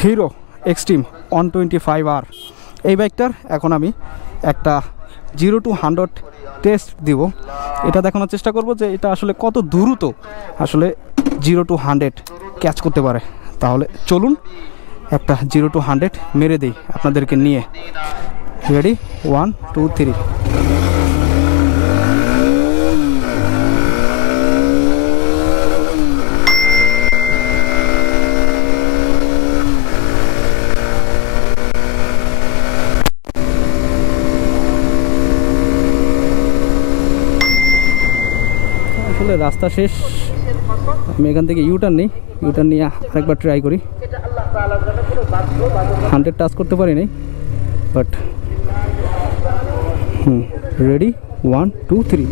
Hero extreme 125R। এই বাইকটার এখন আমি একটা 0 to 100 টেস্ট দিব। এটা দেখানোর চেষ্টা করব যে এটা আসলে কত দ্রুত আসলে 0 to 100 ক্যাচ করতে পারে। তাহলে চলুন একটা 0 to 100 মেরে দিই আপনাদেরকে নিয়ে। রেডি, 1 2 3। আসলে রাস্তা শেষ, আমি এখান থেকে ইউটার্ন নিই, ইউটার্ন নিয়ে আরেকবার ট্রাই করি। 100 টাচ করতে পারি নাই, বাট রেডি, 1 2 3।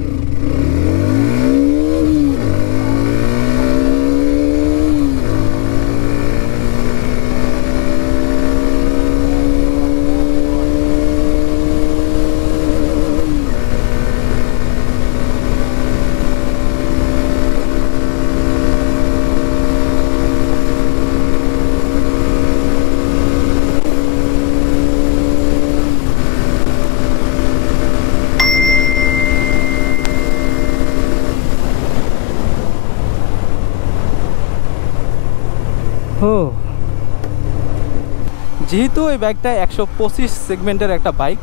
যেহেতু এই বাইকটা 125 সেগমেন্টের একটা বাইক,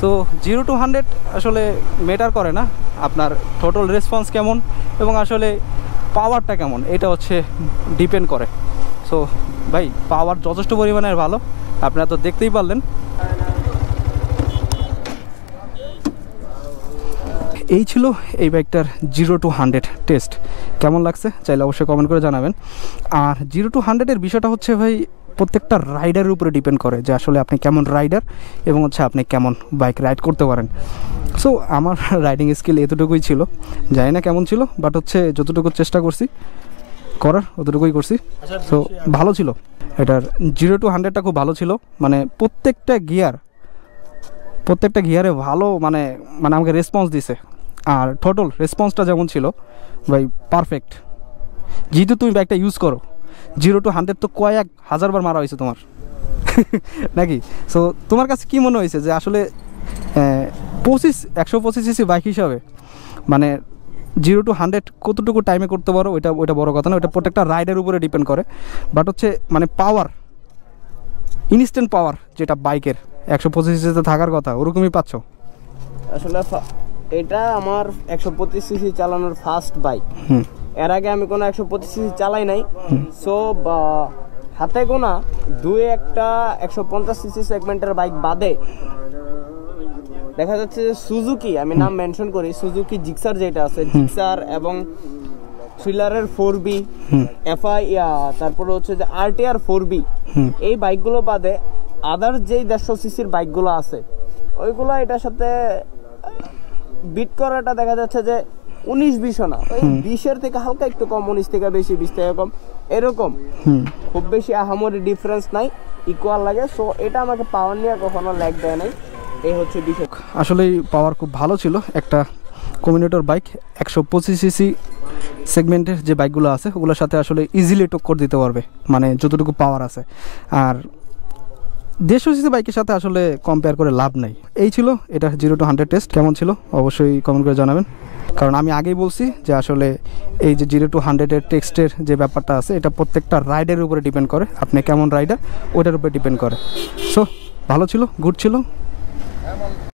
সো 0 to 100 আসলে ম্যাটার করে না। আপনার টোটাল রেসপন্স কেমন এবং আসলে পাওয়ারটা কেমন, এটা হচ্ছে ডিপেন্ড করে। সো ভাই পাওয়ার যথেষ্ট পরিমাণের ভালো, আপনারা তো দেখতেই পারলেন। এই ছিল এই বাইকটার 0 to 100 টেস্ট। কেমন লাগছে চাইলে অবশ্যই কমেন্ট করে জানাবেন। আর 0 to 100 এর বিষয়টা হচ্ছে ভাই প্রত্যেকটা রাইডারের উপরে ডিপেন্ড করে যে আসলে আপনি কেমন রাইডার এবং হচ্ছে আপনি কেমন বাইক রাইড করতে পারেন। সো আমার রাইডিং স্কিল এতটুকুই ছিল, জানি না কেমন ছিল, বাট হচ্ছে যতটুকু চেষ্টা করছি করার অতটুকুই করছি। সো ভালো ছিল, এটার 0 to 100টা খুব ভালো ছিল। মানে প্রত্যেকটা গিয়ারে ভালো মানে আমাকে রেসপন্স দিছে। আর টোটাল রেসপন্সটা যেমন ছিল ভাই পারফেক্ট। যেহেতু তুমি বাইকটা ইউজ করো, 0 to 100 তো কয়েক হাজারবার মারা হয়েছে তোমার নাকি? সো তোমার কাছে কি মনে হয়েছে যে আসলে 125 সিসি বাইক হিসাবে মানে 0 to 100 কতটুকু টাইমে করতে পারো ওইটা বড় কথা না, ওটা প্রত্যেকটা রাইডের উপরে ডিপেন্ড করে। বাট হচ্ছে মানে পাওয়ার, ইনস্ট্যান্ট পাওয়ার যেটা বাইকের 125 সিসিতে থাকার কথা ওরকমই পাচ্ছ। আসলে এটা আমার 125 সিসি চালানোর ফার্স্ট বাইক। এর আগে আমি কোনো 125 সিসি চালাই নাই। সো হাতে গোনা দুই একটা 150 সিসি সেগমেন্টের বাইক বাদে দেখা যাচ্ছে যে সুজুকি, আমি নাম মেনশন করি, সুজুকি জিক্সার যেটা আছে, জিক্সার এবং থ্রিলারের 4B, এফআই, তারপরে হচ্ছে যে আরটিআর 4B, এই বাইকগুলো বাদে আদার যেই 150 সিসির বাইকগুলো আছে ওইগুলো এটার সাথে বিট করাটা দেখা যাচ্ছে যে 19-20 না, ওই 20-এর থেকে হালকা একটু কম, 19 থেকে বেশি, 20 থেকে কম, এরকম খুব বেশি আহামরি ডিফারেন্স নাই, ইকুয়াল লাগে। সো এটা আমাকে পাওয়ার নিয়ে কখনো ল্যাগ দেয় নাই, এই হচ্ছে বিষয়। আসলেই পাওয়ার খুব ভালো ছিল। একটা কমিউনিটর বাইক 125 সিসি সেগমেন্টের যে বাইকগুলো আছে ওগুলোর সাথে আসলে ইজিলি টক্কর দিতে পারবে, মানে যতটুকু পাওয়ার আছে। আর 150 সিসি বাইকের সাথে আসলে কম্পেয়ার করে লাভ নাই। এই ছিল এটা 0 to 100 টেস্ট। কেমন ছিল অবশ্যই কমেন্ট করে জানাবেন, কারণ আমি আগেই বলছি যে আসলে এই যে 0 to 100 এর টেক্সটের যে ব্যাপারটা আছে এটা প্রত্যেকটা রাইডের উপরে ডিপেন্ড করে, আপনি কেমন রাইডার ওইটার উপরে ডিপেন্ড করে। সো ভালো ছিল, গুড ছিল।